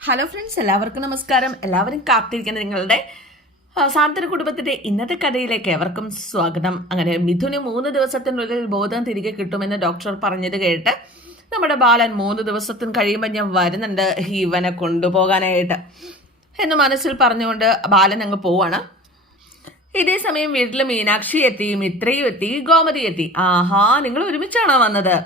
Hello friends എല്ലാവർക്കും നമസ്കാരം. എല്ലാവരും കാത്തിരിക്കുന്ന നിങ്ങളുടെ സാന്ത്വന കുടുംബത്തിന്റെ ഇന്നത്തെ കഥയിലേക്ക് എവർക്കും സ്വാഗതം. അങ്ങനെ മിഥുന് മൂന്ന് ദിവസത്തിനുള്ളിൽ ബോധം തിരികെ കിട്ടുമെന്ന് ഡോക്ടർ പറഞ്ഞത് കേട്ട് നമ്മുടെ ബാലൻ മൂന്ന് ദിവസത്തിന് കഴിയുമ്പോൾ ഞാൻ വരുന്നുണ്ട് ഇവനെ കൊണ്ടുപോകാനായിട്ട്. എന്ന് മനസ്സിൽ പറഞ്ഞുകൊണ്ട് ബാലൻ അങ്ങ് പോവാണ്. ഇതേ സമയം വീട്ടിൽ മീനാക്ഷി എത്തി മിത്രയും എത്തി ഗോമതി എത്തി. ആഹാ നിങ്ങൾ ഒരുമിച്ചാണോ വന്നത്?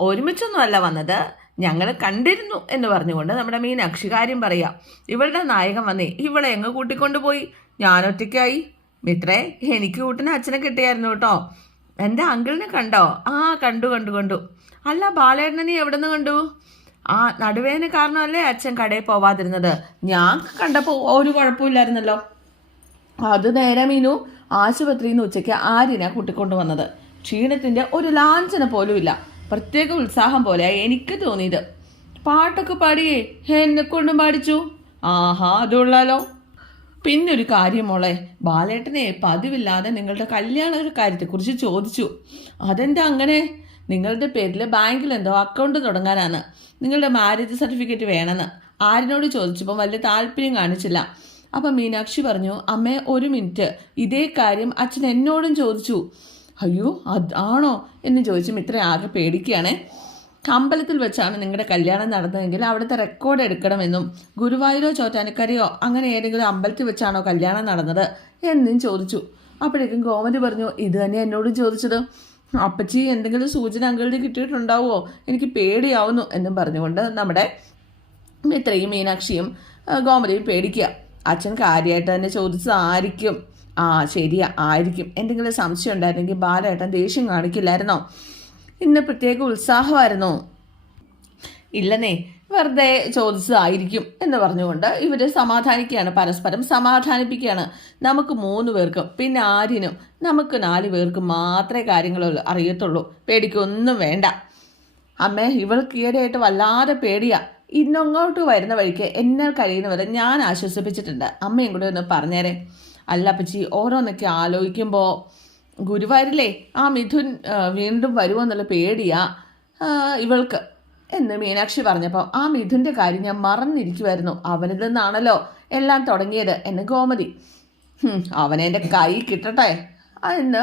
ഒരുമിച്ചൊന്നുമല്ല വന്നത്. ഞങ്ങൾ കണ്ടിരുന്നു എന്ന് പറഞ്ഞുകൊണ്ട് നമ്മുടെ മീനാക്ഷി കാര്യം പറയാം. ഇവളുടെ നായകൻ വന്നേ ഇവളെ എങ്ങ് കൂട്ടിക്കൊണ്ടുപോയി ഞാൻ ഒറ്റയ്ക്കായി. മിത്രേ എനിക്ക് കൂട്ടിന് അച്ഛനെ കിട്ടിയായിരുന്നു കേട്ടോ. എന്റെ അങ്കിളിനെ കണ്ടോ? ആ കണ്ടു കണ്ടു കണ്ടു. അല്ല ബാലേട്ടനെ നീ എവിടെ നിന്ന് കണ്ടു? ആ നടുവേദന കാരണമല്ലേ അച്ഛൻ കടയിൽ പോവാതിരുന്നത്. ഞാൻ കണ്ടപ്പോൾ ഒരു കുഴപ്പമില്ലായിരുന്നല്ലോ. അത് നേരെ മീനു ആശുപത്രിയിൽ നിന്ന് ഉച്ചയ്ക്ക് ആര്യനെ കൂട്ടിക്കൊണ്ടു വന്നത്. ക്ഷീണത്തിന്റെ ഒരു ലാഞ്ചന പോലും ഇല്ല പ്രത്യേക ഉത്സാഹം പോലെ എനിക്ക് തോന്നിയത്. പാട്ടൊക്കെ പാടിയേ എന്നെ കൊണ്ടും പാടിച്ചു. ആഹാ അതുള്ളാലോ. പിന്നെ ഒരു കാര്യം മോളെ ബാലേട്ടനെ പതിവില്ലാതെ നിങ്ങളുടെ കല്യാണ ഒരു കാര്യത്തെക്കുറിച്ച് ചോദിച്ചു. അതെന്താ അങ്ങനെ? നിങ്ങളുടെ പേരിൽ ബാങ്കിൽ എന്തോ അക്കൗണ്ട് തുടങ്ങാനാണ്. നിങ്ങളുടെ മാരേജ് സർട്ടിഫിക്കറ്റ് വേണമെന്ന്. ആരിനോട് ചോദിച്ചപ്പോൾ വലിയ താല്പര്യം കാണിച്ചില്ല. അപ്പം മീനാക്ഷി പറഞ്ഞു അമ്മേ ഒരു മിനിറ്റ് ഇതേ കാര്യം അച്ഛൻ എന്നോടും ചോദിച്ചു. അയ്യോ അതാണോ എന്ന് ചോദിച്ചു ഇത്ര ആകെ പേടിക്കുകയാണേ. അമ്പലത്തിൽ വെച്ചാണ് നിങ്ങളുടെ കല്യാണം നടന്നതെങ്കിൽ അവിടുത്തെ റെക്കോർഡ് എടുക്കണമെന്നും ഗുരുവായൂരോ ചോറ്റാനിക്കരയോ അങ്ങനെ ഏതെങ്കിലും അമ്പലത്തിൽ വെച്ചാണോ കല്യാണം നടന്നത് എന്നും ചോദിച്ചു. അപ്പോഴേക്കും ഗോമതി പറഞ്ഞു ഇത് തന്നെ എന്നോടും ചോദിച്ചത്. അപ്പച്ചി എന്തെങ്കിലും സൂചന അങ്കിളിന് കിട്ടിയിട്ടുണ്ടാവുമോ എനിക്ക് പേടിയാവുന്നു എന്നും പറഞ്ഞുകൊണ്ട് നമ്മുടെ മിത്രയും മീനാക്ഷിയും ഗോമതിയും പേടിക്കുക. അച്ഛൻ കാര്യമായിട്ട് തന്നെ ചോദിച്ചതായിരിക്കും. ആ ശരിയാ ആയിരിക്കും. എന്തെങ്കിലും സംശയം ഉണ്ടായിരുന്നെങ്കിൽ ബാലേട്ടൻ ദേഷ്യം കാണിക്കില്ലായിരുന്നോ? ഇന്ന് പ്രത്യേക ഉത്സാഹമായിരുന്നോ? ഇല്ലെന്നേ വെറുതെ ചോദിച്ചതായിരിക്കും എന്ന് പറഞ്ഞുകൊണ്ട് ഇവർ സമാധാനിക്കുകയാണ് പരസ്പരം സമാധാനിപ്പിക്കുകയാണ്. നമുക്ക് മൂന്ന് പേർക്കും പിന്നെ ആര്യനും നമുക്ക് നാല് പേർക്കും മാത്രമേ കാര്യങ്ങൾ അറിയത്തുള്ളൂ. പേടിക്കൊന്നും വേണ്ട. അമ്മേ ഇവൾക്ക് ഈയിടെയായിട്ട് വല്ലാതെ പേടിയാ. ഇന്നങ്ങോട്ട് വരുന്ന വഴിക്ക് എന്നാൽ കഴിയുന്നവരെ ഞാൻ ആശ്വസിപ്പിച്ചിട്ടുണ്ട്. അമ്മയും കൂടെ ഒന്ന് പറഞ്ഞേരെ. അല്ല അപ്പച്ചി ഓരോന്നൊക്കെ ആലോചിക്കുമ്പോൾ ഗുരുവായൂരിലേ ആ മിഥുൻ വീണ്ടും വരുമോ എന്നുള്ള പേടിയാ ഇവൾക്ക്. എന്ന് മീനാക്ഷി പറഞ്ഞപ്പോൾ ആ മിഥുന്റെ കാര്യം ഞാൻ മറന്നിരിക്കുമായിരുന്നു അവനിൽ നിന്നാണല്ലോ എല്ലാം തുടങ്ങിയത് എന്ന് ഗോമതി. അവനെ എന്റെ കൈ കിട്ടട്ടെ. എന്ന്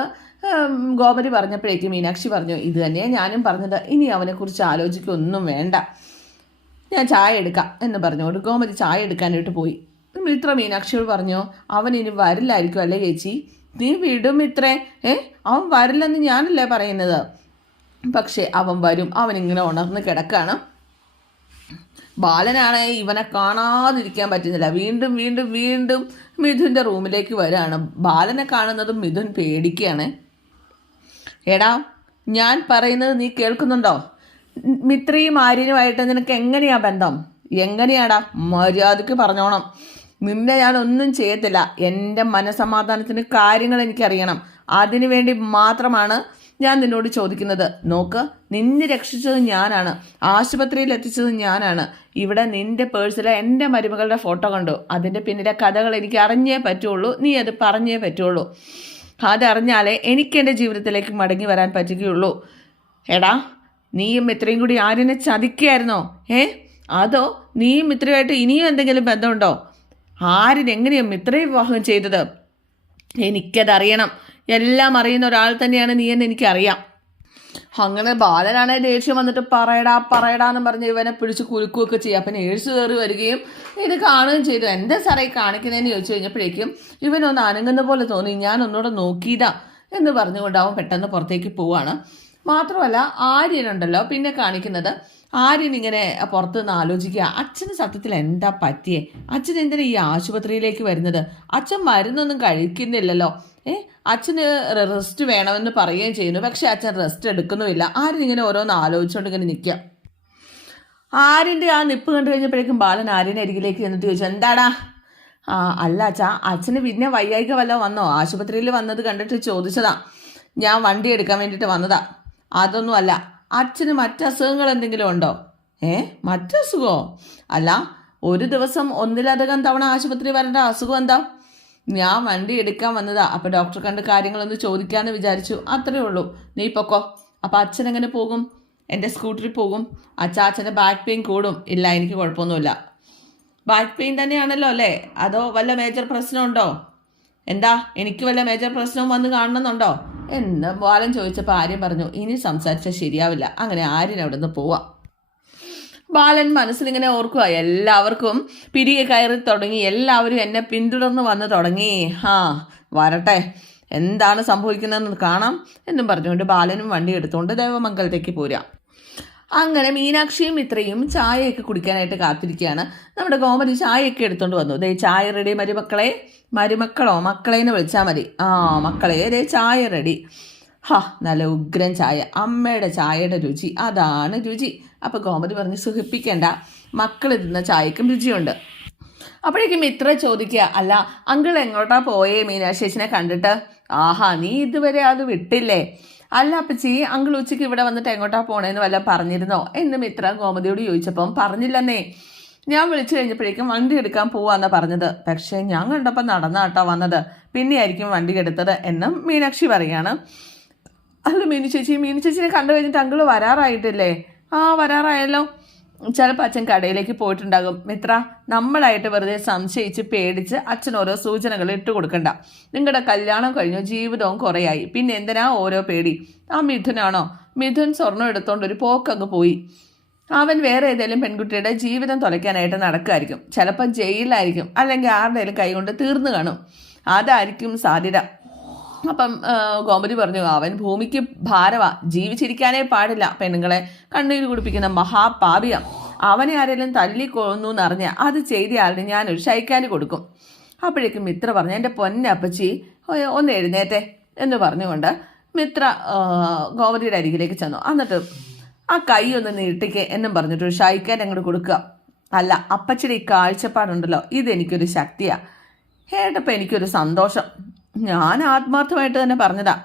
ഗോമതി പറഞ്ഞപ്പോഴേക്കും മീനാക്ഷി പറഞ്ഞു ഇത് തന്നെയാണ് ഞാനും പറഞ്ഞത്. ഇനി അവനെക്കുറിച്ച് ആലോചിക്കൊന്നും വേണ്ട. ഞാൻ ചായ എടുക്കാം എന്ന് പറഞ്ഞുകൊണ്ട് ഗോമതി ചായ എടുക്കാനായിട്ട് പോയി. മിത്ര മീനാക്ഷിയോട് പറഞ്ഞു അവൻ ഇനി വരില്ലായിരിക്കും അല്ലേ ചേച്ചി? നീ വിടും ഇത്രേ ഏ? അവൻ വരില്ലെന്ന് ഞാനല്ലേ പറയുന്നത്? പക്ഷേ അവൻ വരും അവൻ ഇങ്ങനെ ഉണർന്ന് കിടക്കാണ്. ബാലനാണ് ഇവനെ കാണാതിരിക്കാൻ പറ്റുന്നില്ല. വീണ്ടും വീണ്ടും വീണ്ടും മിഥുന്റെ റൂമിലേക്ക് വരാണ്. ബാലനെ കാണുന്നതും മിഥുൻ പേടിക്കുകയാണ്. എടാ ഞാൻ പറയുന്നത് നീ കേൾക്കുന്നുണ്ടോ ം, മിത്രയും ആര്യനുമായിട്ട് നിനക്ക് എങ്ങനെയാ ബന്ധം? എങ്ങനെയാടാ മര്യാദയ്ക്ക് പറഞ്ഞോണം. നിന്നെ ഞാൻ ഒന്നും ചെയ്യത്തില്ല. എന്റെ മനസമാധാനത്തിന് കാര്യങ്ങൾ എനിക്കറിയണം. അതിനു വേണ്ടി മാത്രമാണ് ഞാൻ നിന്നോട് ചോദിക്കുന്നത്. നോക്ക് നിന്നെ രക്ഷിച്ചത് ഞാനാണ്. ആശുപത്രിയിൽ എത്തിച്ചത് ഞാനാണ്. ഇവിടെ നിന്റെ പേഴ്സിലെ എന്റെ മരുമകളുടെ ഫോട്ടോ കണ്ടു. അതിന്റെ പിന്നിലെ കഥകൾ എനിക്ക് അറിഞ്ഞേ പറ്റുള്ളൂ. നീ അത് പറഞ്ഞേ പറ്റുള്ളൂ. അതറിഞ്ഞാലേ എനിക്ക് എന്റെ ജീവിതത്തിലേക്ക് മടങ്ങി വരാൻ പറ്റുകയുള്ളൂ. എടാ നീയും ഇത്രയും കൂടി ആര്യനെ ചതിക്കായിരുന്നോ ഏ? അതോ നീ മിത്രയുമായിട്ട് ഇനിയും എന്തെങ്കിലും ബന്ധമുണ്ടോ? ആരിനെങ്ങനെയാണ് മിത്രയും വിവാഹം ചെയ്തത്? എനിക്കതറിയണം. എല്ലാം അറിയുന്ന ഒരാൾ തന്നെയാണ് നീ എന്ന് എനിക്കറിയാം. അങ്ങനെ ബാലനാണേ ദേഷ്യം വന്നിട്ട് പറയടാ പറയടാ എന്ന് പറഞ്ഞ് ഇവനെ പിടിച്ച് കുലുക്കുകയൊക്കെ ചെയ്യും അപ്പം നേഴ്സ് കയറി വരികയും ഇത് കാണുകയും ചെയ്തു. എന്താ സാറേ കാണിക്കുന്നതെന്ന് ചോദിച്ചു കഴിഞ്ഞപ്പോഴേക്കും ഇവനൊന്ന് അനങ്ങുന്ന പോലെ തോന്നി. ഞാൻ ഒന്നുകൂടെ നോക്കിയതാ എന്ന് പറഞ്ഞുകൊണ്ട് അവൻ പെട്ടെന്ന് പുറത്തേക്ക് പോവാണ്. മാത്രമല്ല ആര്യനുണ്ടല്ലോ. പിന്നെ കാണിക്കുന്നത് ആര്യൻ ഇങ്ങനെ പുറത്തു നിന്ന് ആലോചിക്കുക. അച്ഛന് സത്യത്തിൽ എന്താ പറ്റിയേ? അച്ഛൻ എന്തിനാ ഈ ആശുപത്രിയിലേക്ക് വരുന്നത്? അച്ഛൻ മരുന്നൊന്നും കഴിക്കുന്നില്ലല്ലോ. ഏ? അച്ഛന് റെസ്റ്റ് വേണമെന്ന് പറയുകയും ചെയ്യുന്നു. പക്ഷെ അച്ഛൻ റെസ്റ്റ് എടുക്കുന്നുമില്ല. ആര്യൻ ഇങ്ങനെ ഓരോന്ന് ആലോചിച്ചുകൊണ്ട് ഇങ്ങനെ നിൽക്കുക. ആര്യന്റെ ആ നിപ്പ് കണ്ടു കഴിഞ്ഞപ്പോഴേക്കും ബാലൻ ആര്യന്റെ അരികിലേക്ക് ചെന്നിട്ട് ചോദിച്ചു എന്താടാ? ആ അല്ല അച്ഛാ അച്ഛന് പിന്നെ വയ്യായിക വല്ല വന്നോ? ആശുപത്രിയിൽ വന്നത് കണ്ടിട്ട് ചോദിച്ചതാ. ഞാൻ വണ്ടി എടുക്കാൻ വേണ്ടിയിട്ട് വന്നതാ. അതൊന്നും അല്ല അച്ഛന് മറ്റസുഖങ്ങൾ എന്തെങ്കിലും ഉണ്ടോ? ഏ? മറ്റസുഖമോ അല്ല ഒരു ദിവസം ഒന്നിലധികം തവണ ആശുപത്രി വരേണ്ട അസുഖം എന്താ? ഞാൻ വണ്ടി എടുക്കാൻ വന്നതാ. അപ്പോൾ ഡോക്ടർ കണ്ട് കാര്യങ്ങളൊന്ന് ചോദിക്കാമെന്ന് വിചാരിച്ചു. അത്രേ ഉള്ളൂ. നീ പൊക്കോ. അപ്പോൾ അച്ഛൻ എങ്ങനെ പോകും? എന്റെ സ്കൂട്ടറിൽ പോകും. അച്ഛാ അച്ഛന്റെ ബാക്ക് പെയിൻ കൂടും. ഇല്ല എനിക്ക് കുഴപ്പമൊന്നുമില്ല. ബാക്ക് പെയിൻ തന്നെയാണല്ലോ അല്ലേ? അതോ വല്ല മേജർ പ്രശ്നമുണ്ടോ? എന്താ എനിക്ക് വല്ല മേജർ പ്രശ്നവും വന്ന് കാണണമെന്നുണ്ടോ? എന്ന് ബാലൻ ചോദിച്ചപ്പോൾ ആര്യം പറഞ്ഞു ഇനി സംസാരിച്ചാൽ ശരിയാവില്ല. അങ്ങനെ ആര്യൻ അവിടെ നിന്ന് പോവാം. ബാലൻ മനസ്സിലിങ്ങനെ ഓർക്കുക എല്ലാവർക്കും പിരികെ കയറി തുടങ്ങി എല്ലാവരും എന്നെ പിന്തുടർന്ന് വന്ന് തുടങ്ങി. ആ വരട്ടെ. എന്താണ് സംഭവിക്കുന്നതെന്ന് കാണാം എന്നും പറഞ്ഞുകൊണ്ട് ബാലനും വണ്ടി എടുത്തുകൊണ്ട് ദേവമംഗലത്തേക്ക് പോരാ. അങ്ങനെ മീനാക്ഷിയും ഇത്രയും ചായയൊക്കെ കുടിക്കാനായിട്ട് കാത്തിരിക്കുകയാണ്. നമ്മുടെ ഗോമതി ചായയൊക്കെ എടുത്തുകൊണ്ട് വന്നു. ദേ ചായ റെഡി മരുമക്കളെ മരുമക്കളോ മക്കളേന്ന് വിളിച്ചാൽ മതി. ആ മക്കളെ ദേ ചായ റെഡി ഹാ നല്ല ഉഗ്രൻ ചായ. അമ്മയുടെ ചായയുടെ രുചി. അതാണ് രുചി. അപ്പോൾ ഗോമതി പറഞ്ഞ് സുഖിപ്പിക്കേണ്ട. മക്കൾ തിന്ന ചായക്കും രുചിയുണ്ട്. അപ്പോഴേക്കും ഇത്ര ചോദിക്കുക അല്ല അങ്കിൾ എങ്ങോട്ടാ പോയേ? മീനാശേഷിനെ കണ്ടിട്ട്. ആഹാ നീ ഇതുവരെ അത് വിട്ടില്ലേ? അല്ല അപ്പച്ചി അങ്കിൾ ഉച്ചയ്ക്ക് ഇവിടെ വന്നിട്ട് എങ്ങോട്ടാ പോണേന്ന് വല്ല പറഞ്ഞിരുന്നോ? എന്ന് മിത്ര ഗോമതിയോട് ചോദിച്ചപ്പം പറഞ്ഞില്ലെന്നേ. ഞാൻ വിളിച്ചു കഴിഞ്ഞപ്പോഴേക്കും വണ്ടി എടുക്കാൻ പോവാന്നാ പറഞ്ഞത്. പക്ഷേ ഞാൻ കണ്ടപ്പോൾ നടന്നാട്ടോ വന്നത്. പിന്നെയായിരിക്കും വണ്ടി എടുത്തത് എന്നും മീനാക്ഷി പറയാണ്. അല്ല മീനു ചേച്ചി മീനു ചേച്ചിനെ കണ്ടു കഴിഞ്ഞിട്ട് അങ്കിൾ വരാറായിട്ടില്ലേ? ആ വരാറായല്ലോ. ചിലപ്പോൾ അച്ഛൻ കടയിലേക്ക് പോയിട്ടുണ്ടാകും. മിത്ര നമ്മളായിട്ട് വെറുതെ സംശയിച്ച് പേടിച്ച് അച്ഛൻ ഓരോ സൂചനകൾ ഇട്ട് കൊടുക്കണ്ട. നിങ്ങളുടെ കല്യാണം കഴിഞ്ഞു ജീവിതവും കുറയായി. പിന്നെ എന്തിനാ ഓരോ പേടി? ആ മിഥുനാണോ? മിഥുൻ സ്വർണം എടുത്തോണ്ട് ഒരു പോക്കങ്ങ് പോയി. അവൻ വേറെ ഏതെങ്കിലും പെൺകുട്ടിയുടെ ജീവിതം തുലയ്ക്കാനായിട്ട് നടക്കുമായിരിക്കും. ചിലപ്പോൾ ജയിലിലായിരിക്കും. അല്ലെങ്കിൽ ആരുടെയും കൈകൊണ്ട് തീർന്നു കാണും. അതായിരിക്കും സാധ്യത. അപ്പം ഗോമതി പറഞ്ഞു അവൻ ഭൂമിക്ക് ഭാരവാ. ജീവിച്ചിരിക്കാനേ പാടില്ല. പെണ്ണുങ്ങളെ കണ്ണീര് കുടിപ്പിക്കുന്ന മഹാപാപിയ. അവനെ ആരെങ്കിലും തല്ലിക്കൊന്നു എന്നറിഞ്ഞ അത് ചെയ്തയാളിന് ഞാനൊരു ശയിക്കാൻ കൊടുക്കും. അപ്പോഴേക്കും മിത്ര പറഞ്ഞു എന്റെ പൊന്നപ്പച്ചി ഒന്ന് എഴുന്നേറ്റെ. എന്ന് പറഞ്ഞുകൊണ്ട് മിത്ര ഗോമതിയുടെ അരികിലേക്ക് ചെന്നു. എന്നിട്ട് ആ കൈ ഒന്ന് നീട്ടിക്ക് എന്നും പറഞ്ഞിട്ട് ഒരു ഷൈക്കാൻ അങ്ങോട്ട് കൊടുക്കുക. അല്ല അപ്പച്ചിയുടെ ഈ കാഴ്ചപ്പാടുണ്ടല്ലോ ഇതെനിക്കൊരു ശക്തിയാണ് കേട്ടപ്പോൾ എനിക്കൊരു സന്തോഷം. ഞാൻ ആത്മാർത്ഥമായിട്ട് തന്നെ പറഞ്ഞതാ.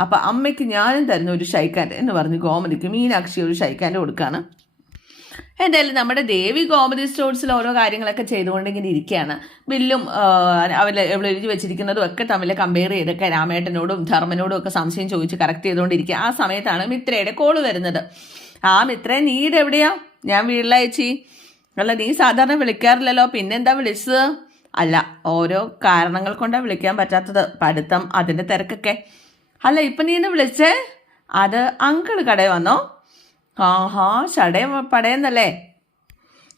അപ്പം അമ്മയ്ക്ക് ഞാനും തരുന്ന ഒരു ഷൈക്കാന്റെ എന്ന് പറഞ്ഞ് ഗോമതിക്ക് മീനാക്ഷി ഒരു ഷൈക്കാന്റെ കൊടുക്കുകയാണ് എന്തായാലും നമ്മുടെ ദേവി ഗോമതി സ്റ്റോഴ്സിൽ ഓരോ കാര്യങ്ങളൊക്കെ ചെയ്തുകൊണ്ട് ഇങ്ങനെ ഇരിക്കുകയാണ്. ബില്ലും അവർ എവിടെ എഴുതി വെച്ചിരിക്കുന്നതും ഒക്കെ തമ്മിൽ കമ്പയർ ചെയ്തൊക്കെ രാമേട്ടനോടും ധർമ്മനോടും ഒക്കെ സംശയം ചോദിച്ച് കറക്റ്റ് ചെയ്തുകൊണ്ടിരിക്കുക. ആ സമയത്താണ് മിത്രയുടെ കോൾ വരുന്നത്. ആ മിത്ര നീ എവിടെയാ ഞാൻ വീട്ടിലയച്ചി. അല്ല നീ സാധാരണ വിളിക്കാറില്ലല്ലോ. പിന്നെന്താ വിളിച്ചത്? അല്ല ഓരോ കാരണങ്ങൾ കൊണ്ടാണ് വിളിക്കാൻ പറ്റാത്തത്. പഠിത്തം അതിന്റെ തിരക്കൊക്കെ. അല്ല ഇപ്പം നീ ഇന്ന് വിളിച്ചേ? അത് അങ്കിൾ കടയിൽ വന്നോ? ആഹാ ചടയ പടയെന്നല്ലേ?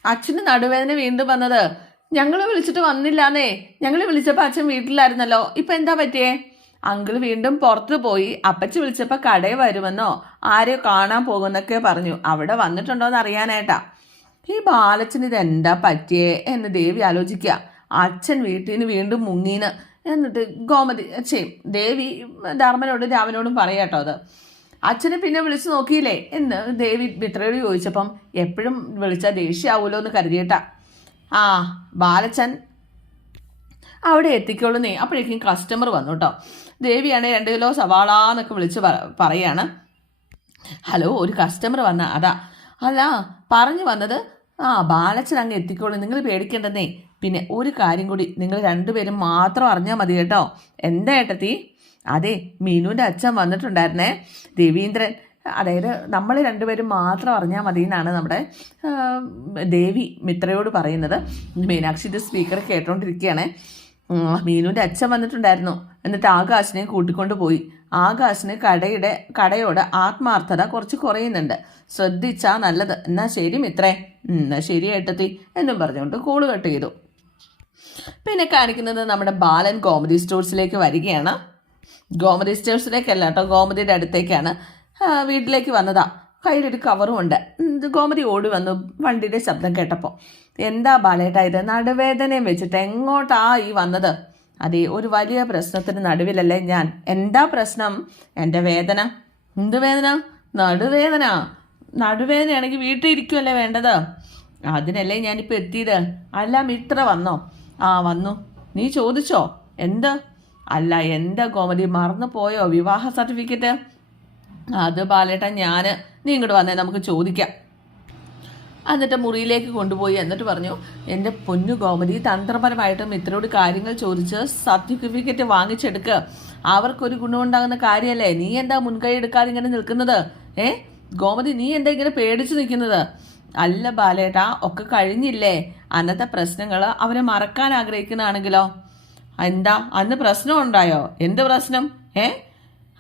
അച്ഛന് നടുവേദന വീണ്ടും വന്നത്. ഞങ്ങൾ വിളിച്ചിട്ട് വന്നില്ലാന്നേ. ഞങ്ങൾ വിളിച്ചപ്പോൾ അച്ഛൻ വീട്ടിലായിരുന്നല്ലോ. ഇപ്പം എന്താ പറ്റിയേ? അങ്കിൾ വീണ്ടും പുറത്തു പോയി. അപ്പച്ചി വിളിച്ചപ്പോൾ കടയിൽ വരുമെന്നോ? ആരെയോ കാണാൻ പോകുമെന്നൊക്കെ പറഞ്ഞു. അവിടെ വന്നിട്ടുണ്ടോ എന്ന് അറിയാനായിട്ടാ. ഈ ബാലച്ചന് ഇത് എന്താ പറ്റിയേ എന്ന് ദേവി ആലോചിക്കുക അച്ഛൻ വീട്ടിൽ നിന്ന് വീണ്ടും മുങ്ങീന്ന് എന്നിട്ട് ഗോമതി ചെയ്യും ദേവി ധർമ്മനോടും രാമനോടും പറയാട്ടോ അത്. അച്ഛനെ പിന്നെ വിളിച്ചു നോക്കിയില്ലേ? എന്ന് ദേവി മിത്രയോട് ചോദിച്ചപ്പം എപ്പോഴും വിളിച്ചാൽ ദേഷ്യമാവുമല്ലോ എന്ന് കരുതിയിട്ടാ. ആ ബാലച്ചൻ അവിടെ എത്തിക്കോളുന്നേ. അപ്പോഴേക്കും കസ്റ്റമർ വന്നു കേട്ടോ ദേവിയാണ് രണ്ട് കിലോ സവാള എന്നൊക്കെ വിളിച്ച് പറയാണ്. ഹലോ ഒരു കസ്റ്റമർ വന്ന. അതാ. അല്ല പറഞ്ഞു വന്നത് ആ ബാലച്ചൻ അങ്ങ് എത്തിക്കോളൂ. നിങ്ങൾ പേടിക്കേണ്ടെന്നേ. പിന്നെ ഒരു കാര്യം കൂടി നിങ്ങൾ രണ്ടുപേരും മാത്രം അറിഞ്ഞാൽ മതി കേട്ടോ. എന്താ ഏട്ടത്തി? അതെ മീനുവിന്റെ അച്ഛൻ വന്നിട്ടുണ്ടായിരുന്നേ. ദേവീന്ദ്രൻ അതായത് നമ്മൾ രണ്ടുപേരും മാത്രം അറിഞ്ഞാൽ മതി എന്നാണ് നമ്മുടെ ദേവി മിത്രയോട് പറയുന്നത്. മീനാക്ഷി ഇത് സ്പീക്കർ കേട്ടോണ്ടിരിക്കുകയാണേ. മീനുവിന്റെ അച്ഛൻ വന്നിട്ടുണ്ടായിരുന്നു. എന്നിട്ട് ആകാശിനെ കൂട്ടിക്കൊണ്ട് പോയി. ആകാശിന് കടയുടെ കടയോട് ആത്മാർത്ഥത കുറച്ച് കുറയുന്നുണ്ട്. ശ്രദ്ധിച്ചാൽ നല്ലത്. എന്നാൽ ശരി മിത്രേ. എന്നാൽ എന്നാ ശരി ഏട്ടത്തി. എന്നും പറഞ്ഞുകൊണ്ട് കോൾ കട്ട് ചെയ്തു. പിന്നെ കാണിക്കുന്നത് നമ്മുടെ ബാലൻ കോമഡി സ്റ്റോഴ്സിലേക്ക് വരികയാണ്. ഗോമതി സ്റ്റോഴ്സിലേക്കല്ല കേട്ടോ ഗോമതിയുടെ അടുത്തേക്കാണ്. വീട്ടിലേക്ക് വന്നതാ. കയ്യിലൊരു കവറും ഉണ്ട് ഗോമതി ഓടി വന്നു വണ്ടിയുടെ ശബ്ദം കേട്ടപ്പോൾ എന്താ ബാലേട്ടാ ഇത്? നടുവേദനയും വെച്ചിട്ട് എങ്ങോട്ടാ ഈ വന്നത്? അതെ ഒരു വലിയ പ്രശ്നത്തിന് നടുവിലല്ലേ ഞാൻ. എന്താ പ്രശ്നം? എന്റെ വേദന. എന്ത് വേദന? നടുവേദന. നടുവേദനയാണെങ്കിൽ വീട്ടിൽ ഇരിക്കുമല്ലേ വേണ്ടത്? അതിനല്ലേ ഞാനിപ്പോൾ എത്തിയത്? അല്ല മിത്ര വന്നോ? ആ വന്നു. നീ ചോദിച്ചോ? എന്ത്? അല്ല എന്താ കോമതി? മറന്നു പോയോ? വിവാഹ സർട്ടിഫിക്കറ്റ്? അത് ബാലേട്ട ഞാൻ നീ ഇങ്ങോട്ട് വന്നേ നമുക്ക് ചോദിക്കാം. എന്നിട്ട് മുറിയിലേക്ക് കൊണ്ടുപോയി. എന്നിട്ട് പറഞ്ഞു എന്റെ പൊന്നു ഗോമതി തന്ത്രപരമായിട്ട് ഇത്രയോട് കാര്യങ്ങൾ ചോദിച്ച് സർട്ടിഫിക്കറ്റ് വാങ്ങിച്ചെടുക്കുക അവർക്കൊരു ഗുണമുണ്ടാകുന്ന കാര്യമല്ലേ നീ എന്താ മുൻകൈ എടുക്കാതെ ഇങ്ങനെ നിൽക്കുന്നത്? ഏ? ഗോമതി നീ എന്താ ഇങ്ങനെ പേടിച്ചു നിൽക്കുന്നത്? അല്ല ബാലേട്ടാ ഒക്കെ കഴിഞ്ഞില്ലേ? അന്നത്തെ പ്രശ്നങ്ങൾ അവരെ മറക്കാൻ ആഗ്രഹിക്കുന്നതാണെങ്കിലോ? എന്താ? അന്ന് പ്രശ്നം ഉണ്ടായോ? എന്ത് പ്രശ്നം? ഏ?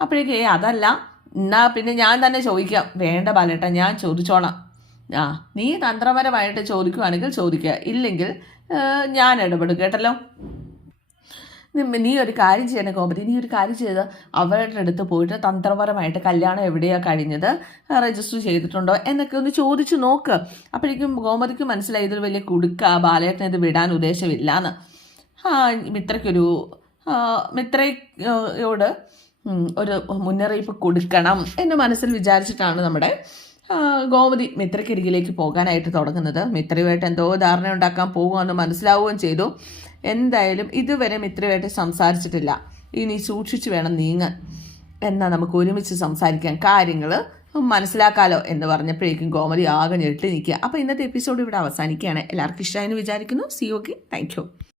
അപ്പോഴേക്ക് ഏ അതല്ല. എന്നാ പിന്നെ ഞാൻ തന്നെ ചോദിക്കാം. വേണ്ട ബാലേട്ട ഞാൻ ചോദിച്ചോളാം. ആ നീ തന്ത്രപരമായിട്ട് ചോദിക്കുവാണെങ്കിൽ ചോദിക്കുക. ഇല്ലെങ്കിൽ ഞാൻ ഇടപെടും. കേട്ടല്ലോ? നീ ഒരു കാര്യം ചെയ്യണേ കോമതി നീ ഒരു കാര്യം ചെയ്ത് അവരുടെ അടുത്ത് പോയിട്ട് തന്ത്രപരമായിട്ട് കല്യാണം എവിടെയാണ് കഴിഞ്ഞത് രജിസ്റ്റർ ചെയ്തിട്ടുണ്ടോ എന്നൊക്കെ ഒന്ന് ചോദിച്ചു നോക്ക്. അപ്പോഴേക്കും ഗോമതിക്ക് മനസ്സിലായി ഇതൊരു വലിയ കുടുക്ക ബാലേട്ടനെ ഇത് വിടാൻ ഉദ്ദേശമില്ലാന്ന്. ആ മിത്രയ്ക്കൊരു മിത്രയോട് ഒരു മുന്നറിയിപ്പ് കൊടുക്കണം എന്ന് മനസ്സിൽ വിചാരിച്ചിട്ടാണ് നമ്മുടെ ഗോമതി മിത്രക്കരികിലേക്ക് പോകാനായിട്ട് തുടങ്ങുന്നത്. മിത്രയുമായിട്ട് എന്തോ ധാരണ ഉണ്ടാക്കാൻ പോകുമെന്ന് മനസ്സിലാവുകയും ചെയ്തു. എന്തായാലും ഇതുവരെ മിത്രയുമായിട്ട് സംസാരിച്ചിട്ടില്ല. ഇനി സൂക്ഷിച്ചു വേണം നീങ്ങാൻ. എന്നാൽ നമുക്ക് ഒരുമിച്ച് സംസാരിക്കാം. കാര്യങ്ങൾ മനസ്സിലാക്കാലോ എന്ന് പറഞ്ഞപ്പോഴേക്കും ഗോമതി ആകെ ഞെട്ടി നിൽക്കുക. അപ്പോൾ ഇന്നത്തെ എപ്പിസോഡ് ഇവിടെ അവസാനിക്കുകയാണ്. എല്ലാവർക്കും ഇഷ്ടമായെന്ന് വിചാരിക്കുന്നു. C okay thank you